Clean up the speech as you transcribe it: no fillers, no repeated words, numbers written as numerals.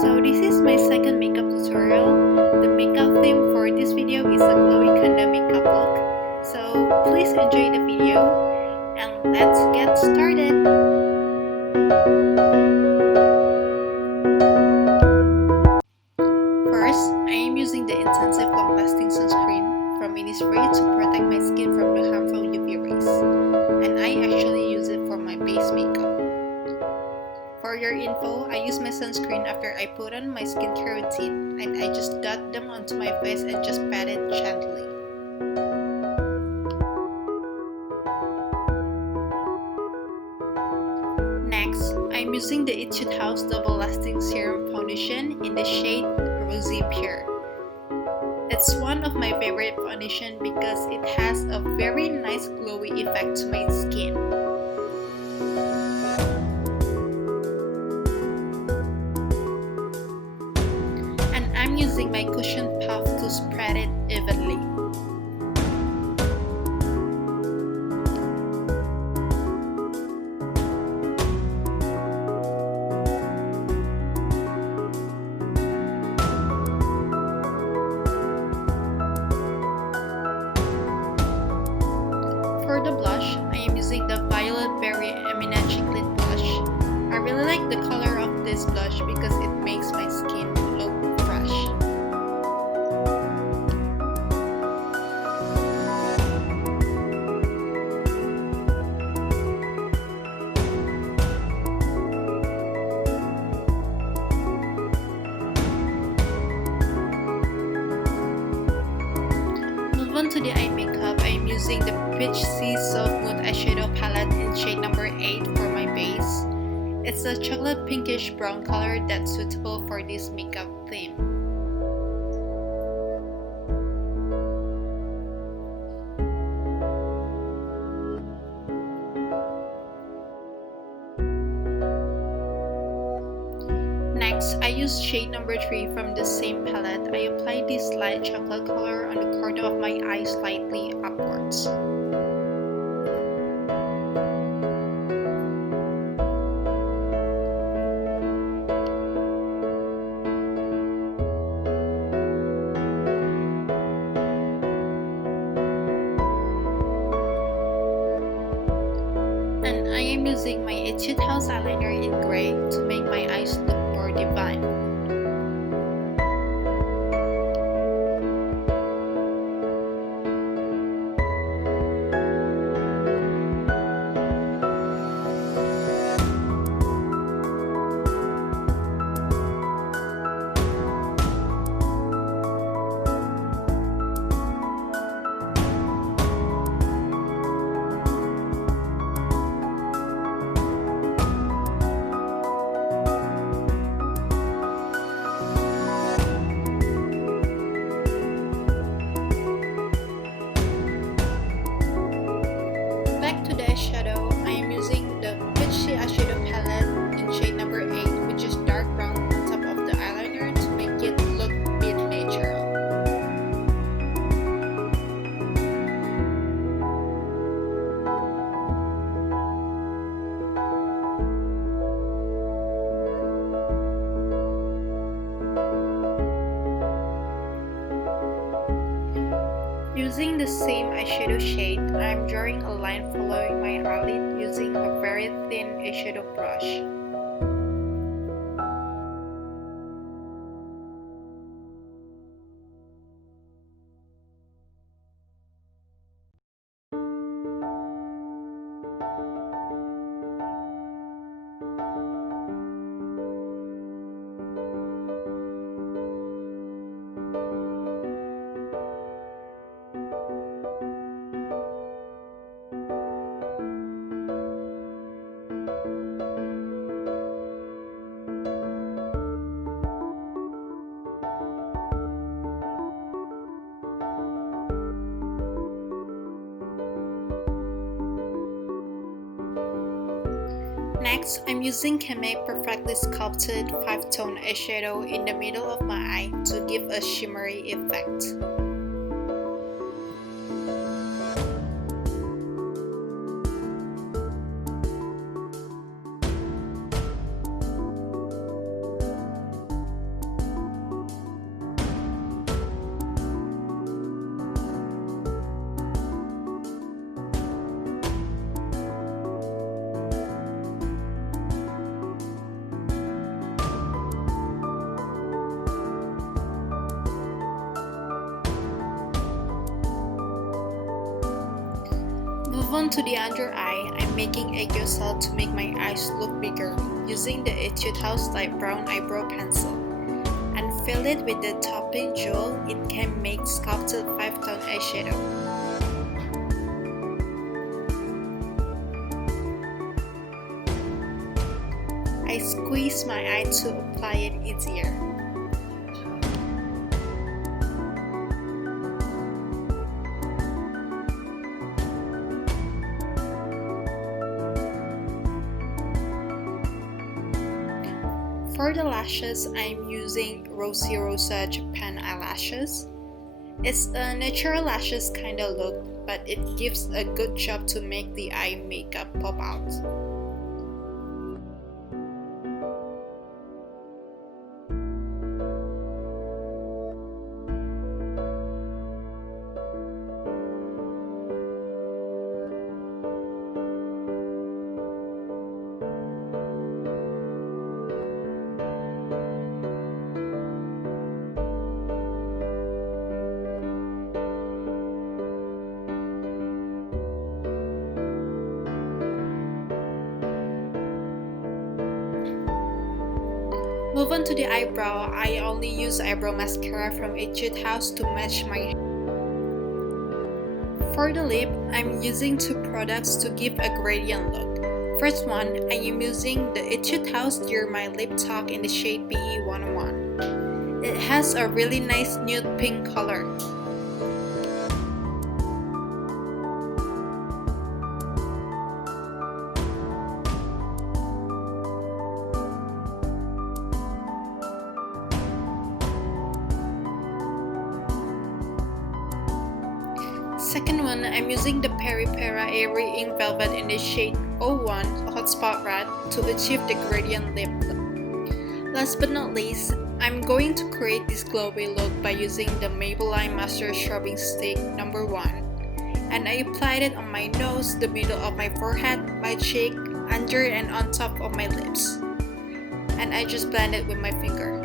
So this is my second makeup tutorial. The makeup theme for this video is a glowy kind of makeup look. So please enjoy the video and let's get started. First, I am using the intensive long-lasting sunscreen from Innisfree to protect my skin from the harmful UV rays. And I actually use it for my base makeup. For your info, I use my sunscreen after I put on my skincare routine, and I just got them onto my face and just pat it gently. Next, I'm using the Etude House Double Lasting Serum Foundation in the shade Rosy Pear. It's one of my favorite foundation because it has a very nice glowy effect to my skin. I'm using my cushion puff to spread it evenly. For the blush, I am using the Violet Berry Eminachi Lip Blush. I really like the color of this blush because it makes my skin look fresh. Move on to the eye makeup. I am using the Peach Sea Soft Mood Eyeshadow Palette in shade number 8 for my base. It's a chocolate pinkish brown color that's suitable for this makeup theme. Next, I use shade number 3 from the same palette. I apply this light chocolate color on the corner of my eye slightly upwards. And I am using my Etude House eyeliner in gray to make my eyes look more divine. Back to the eyeshadow, I am using the Peach Sea Eyeshadow Palette in shade number 8, which is dark brown on top of the eyeliner to make it look a bit natural. Using the same eyeshadow shade, I am drawing a line following my eyelid using a very thin eyeshadow brush. Next, I'm using Keme Perfectly Sculpted 5-tone eyeshadow in the middle of my eye to give a shimmery effect. Move on to the under eye. I'm making egg yolk salad to make my eyes look bigger using the Etude House light brown eyebrow pencil. And fill it with the topping jewel. It can make sculpted 5-tone eyeshadow. I squeeze my eye to apply it easier. For the lashes, I'm using Rosy Rosa Japan eyelashes. It's a natural lashes kind of look, but it gives a good job to make the eye makeup pop out. Move on to the eyebrow. I only use eyebrow mascara from Etude House to match my hair. For the lip, I'm using two products to give a gradient look. First one, I am using the Etude House During My Lip Talk in the shade BE 101. It has a really nice nude pink color. Second one, I'm using the Peri Pera Airy Ink Velvet in the shade 01 Hotspot Red to achieve the gradient lip look. Last but not least, I'm going to create this glowy look by using the Maybelline Master Strobbing Stick number 1. And I applied it on my nose, the middle of my forehead, my cheek, under and on top of my lips. And I just blend it with my finger.